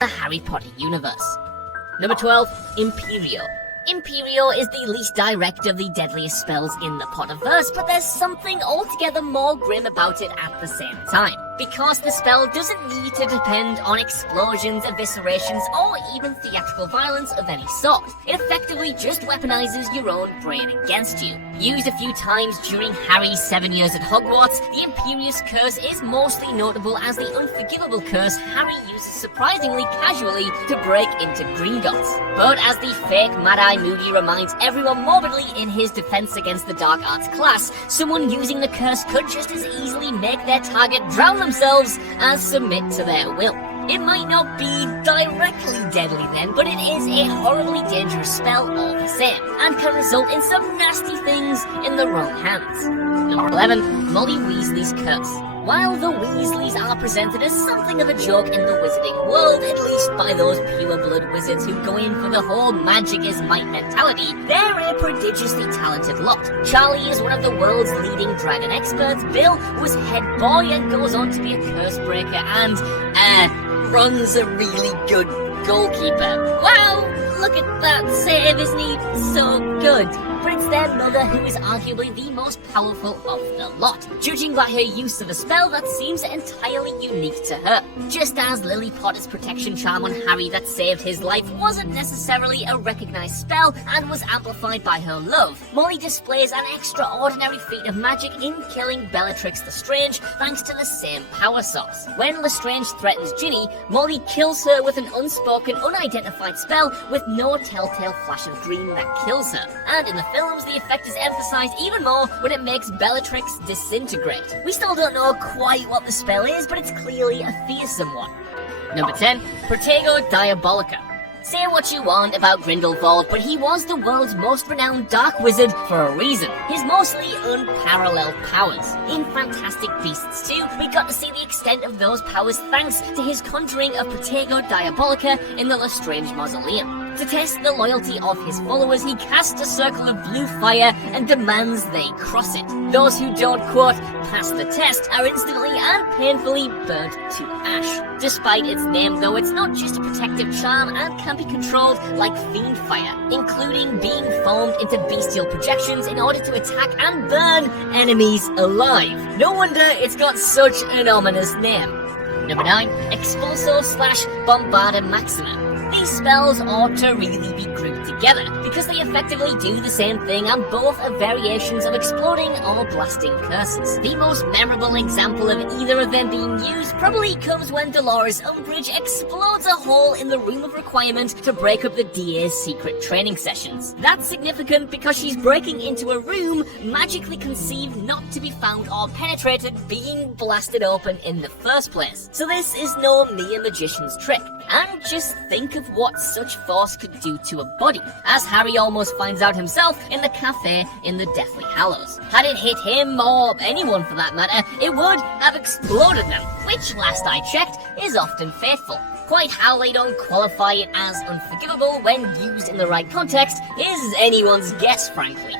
the Harry Potter universe. Number 12, Imperio. Imperio is the least direct of the deadliest spells in the Potterverse, but there's something altogether more grim about it at the same time. Because the spell doesn't need to depend on explosions, eviscerations, or even theatrical violence of any sort. It effectively just weaponizes your own brain against you. Used a few times during Harry's 7 years at Hogwarts, the Imperious Curse is mostly notable as the unforgivable curse Harry uses surprisingly casually to break into Gringotts. But as the fake Mad-Eye Moody reminds everyone morbidly in his defense against the Dark Arts class, someone using the curse could just as easily make their target drown themselves as submit to their will. It might not be directly deadly then, but it is a horribly dangerous spell all the same, and can result in some nasty things in the wrong hands. Number 11, Molly Weasley's Curse. While the Weasleys are presented as something of a joke in the wizarding world, at least by those pure-blood wizards who go in for the whole magic is might mentality, they're a prodigiously talented lot. Charlie is one of the world's leading dragon experts, Bill was head boy and goes on to be a curse breaker, and, Ron's a really good goalkeeper. Wow, look at that save, isn't he? So good. But it's their mother who is arguably the most powerful of the lot, judging by her use of a spell that seems entirely unique to her. Just as Lily Potter's protection charm on Harry that saved his life wasn't necessarily a recognized spell and was amplified by her love, Molly displays an extraordinary feat of magic in killing Bellatrix Lestrange thanks to the same power source. When Lestrange threatens Ginny, Molly kills her with an unspoken, unidentified spell with no telltale flash of green that kills her. And in the films, the effect is emphasized even more when it makes Bellatrix disintegrate. We still don't know quite what the spell is, but it's clearly a fearsome one. Number 10, Protego Diabolica. Say what you want about Grindelwald, but he was the world's most renowned dark wizard for a reason. His mostly unparalleled powers. In Fantastic Beasts 2, we got to see the extent of those powers thanks to his conjuring of Protego Diabolica in the Lestrange Mausoleum. To test the loyalty of his followers, he casts a circle of blue fire and demands they cross it. Those who don't, quote, pass the test are instantly and painfully burnt to ash. Despite its name, though, it's not just a protective charm and can be controlled like fiend fire, including being formed into bestial projections in order to attack and burn enemies alive. No wonder it's got such an ominous name. Number 9, Expulso / Bombarda Maxima. These spells ought to really be grouped together, because they effectively do the same thing and both are variations of exploding or blasting curses. The most memorable example of either of them being used probably comes when Dolores Umbridge explodes a hole in the Room of Requirement to break up the DA's secret training sessions. That's significant because she's breaking into a room magically conceived not to be found or penetrated, being blasted open in the first place. So this is no mere magician's trick. And just think of what such force could do to a body, as Harry almost finds out himself in the cafe in the Deathly Hallows. Had it hit him, or anyone for that matter, it would have exploded them, which, last I checked, is often faithful. Quite how they don't qualify it as unforgivable when used in the right context is anyone's guess, frankly.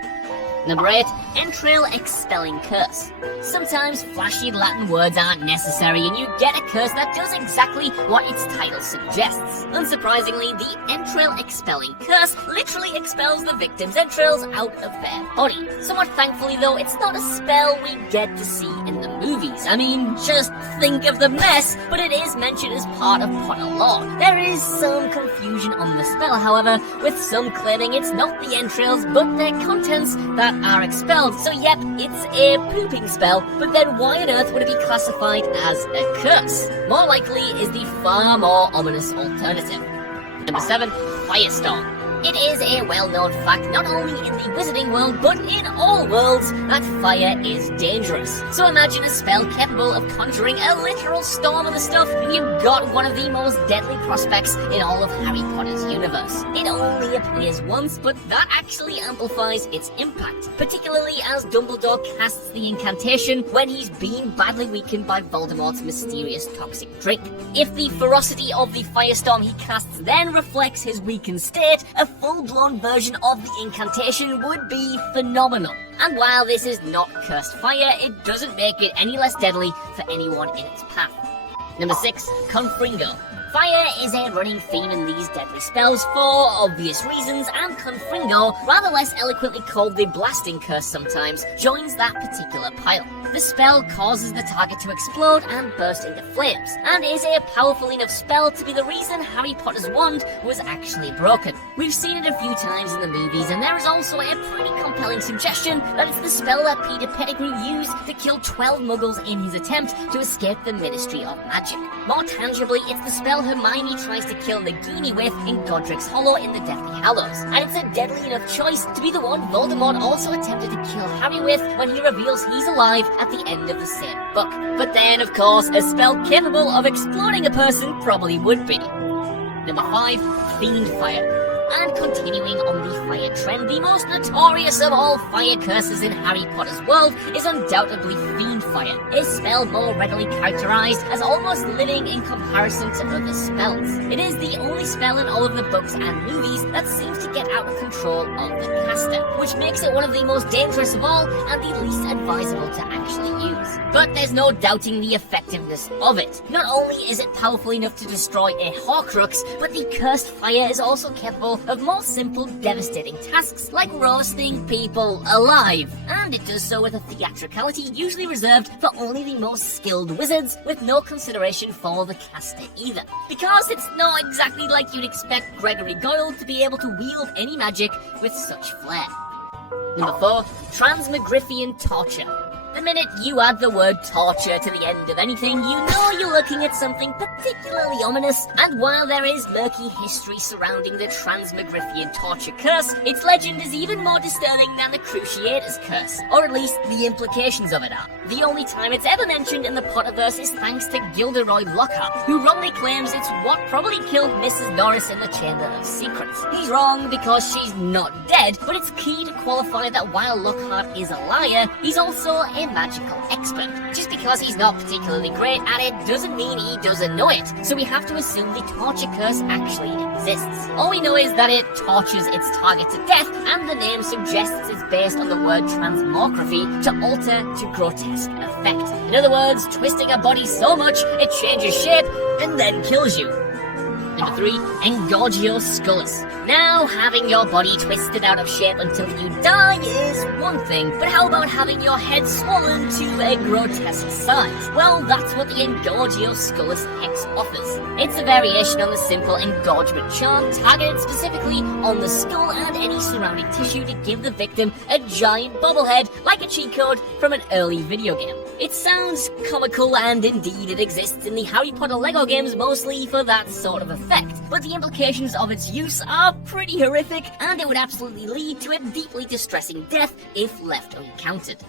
Number 8, Entrail Expelling Curse. Sometimes flashy Latin words aren't necessary and you get a curse that does exactly what its title suggests. Unsurprisingly, the Entrail Expelling Curse literally expels the victim's entrails out of their body. Somewhat thankfully though, it's not a spell we get to see in the movies. I mean, just think of the mess, but it is mentioned as part of Potter lore. There is some confusion on the spell, however, with some claiming it's not the entrails but their contents that are expelled. So yep, it's a pooping spell, but then why on earth would it be classified as a curse? More likely is the far more ominous alternative. Number 7, Firestorm. It is a well-known fact not only in the wizarding world, but in all worlds, that fire is dangerous. So imagine a spell capable of conjuring a literal storm of the stuff, and you've got one of the most deadly prospects in all of Harry Potter's universe. It only appears once, but that actually amplifies its impact, particularly as Dumbledore casts the incantation when he's been badly weakened by Voldemort's mysterious toxic drink. If the ferocity of the firestorm he casts then reflects his weakened state, a full-blown version of the incantation would be phenomenal. And while this is not cursed fire, it doesn't make it any less deadly for anyone in its path. Number 6, Confringo. Fire is a running theme in these deadly spells for obvious reasons, and Confringo, rather less eloquently called the blasting curse sometimes, joins that particular pile. The spell causes the target to explode and burst into flames, and is a powerful enough spell to be the reason Harry Potter's wand was actually broken. We've seen it a few times in the movies, and there is also a pretty compelling suggestion that it's the spell that Peter Pettigrew used to kill 12 muggles in his attempt to escape the Ministry of Magic. More tangibly, it's the spell Hermione tries to kill Nagini with in Godric's Hollow in the Deathly Hallows, and it's a deadly enough choice to be the one Voldemort also attempted to kill Harry with when he reveals he's alive at the end of the same book. But then, of course, a spell capable of exploding a person probably would be. Number 5, Fiend Fire. And continuing on the fire trend, the most notorious of all fire curses in Harry Potter's world is undoubtedly Fiend Fire, a spell more readily characterized as almost living in comparison to other spells. It is the only spell in all of the books and movies that seems to get out of control of the caster, which makes it one of the most dangerous of all and the least advisable to actually use. But there's no doubting the effectiveness of it. Not only is it powerful enough to destroy a Horcrux, but the cursed fire is also capable of more simple, devastating tasks like roasting people alive. And it does so with a theatricality usually reserved for only the most skilled wizards, with no consideration for the caster either. Because it's not exactly like you'd expect Gregory Goyle to be able to wield any magic with such flair. Number 4, Transmogrifian Torture. The minute you add the word torture to the end of anything, you know you're looking at something particularly ominous, and while there is murky history surrounding the Transmogrifian torture curse, its legend is even more disturbing than the Cruciator's curse, or at least the implications of it are. The only time it's ever mentioned in the Potterverse is thanks to Gilderoy Lockhart, who wrongly claims it's what probably killed Mrs. Norris in the Chamber of Secrets. He's wrong because she's not dead, but it's key to qualify that while Lockhart is a liar, he's also a magical expert. Just because he's not particularly great at it doesn't mean he doesn't know it, so we have to assume the torture curse actually exists. All we know is that it tortures its target to death, and the name suggests it's based on the word transmography, to alter to grotesque effect. In other words, twisting a body so much it changes shape and then kills you. Number 3, Engorgio Sculus. Now, having your body twisted out of shape until you die is one thing, but how about having your head swollen to a grotesque size? Well, that's what the Engorgio Sculus hex offers. It's a variation on the simple engorgement charm, targeted specifically on the skull and any surrounding tissue to give the victim a giant bobblehead, like a cheat code from an early video game. It sounds comical, and indeed it exists in the Harry Potter Lego games mostly for that sort of effect, but the implications of its use are pretty horrific, and it would absolutely lead to a deeply distressing death if left uncounted.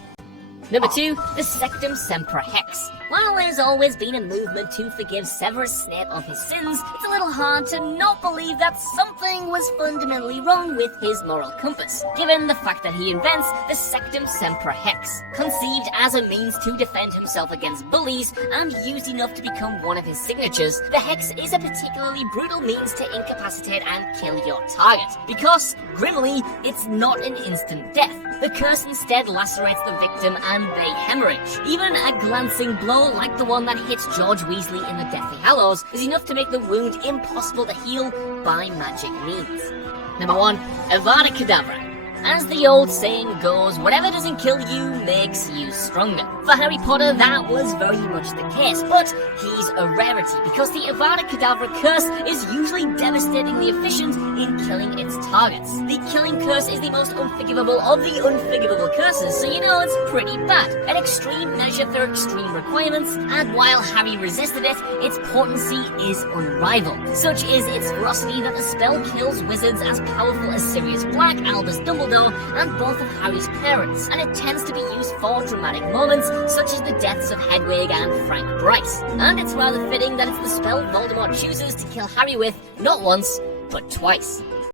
Number 2, the Sectum Sempra Hex. While there's always been a movement to forgive Severus Snape of his sins, it's a little hard to not believe that something was fundamentally wrong with his moral compass, given the fact that he invents the Sectum Sempra Hex, conceived as a means to defend himself against bullies and used enough to become one of his signatures. The Hex is a particularly brutal means to incapacitate and kill your target, because, grimly, it's not an instant death. The curse instead lacerates the victim and they hemorrhage. Even a glancing blow like the one that hits George Weasley in the Deathly Hallows is enough to make the wound impossible to heal by magic means. Number 1, Avada Kedavra. As the old saying goes, whatever doesn't kill you makes you stronger. For Harry Potter, that was very much the case, but he's a rarity because the Avada Kedavra curse is usually devastatingly efficient in killing its targets. The killing curse is the most unforgivable of the unforgivable curses, so you know it's pretty bad. An extreme measure for extreme requirements, and while Harry resisted it, its potency is unrivaled. Such is its ferocity that the spell kills wizards as powerful as Sirius Black, Albus Dumbledore, and both of Harry's parents, and it tends to be used for dramatic moments such as the deaths of Hedwig and Frank Bryce. And it's rather fitting that it's the spell Voldemort chooses to kill Harry with not once, but twice.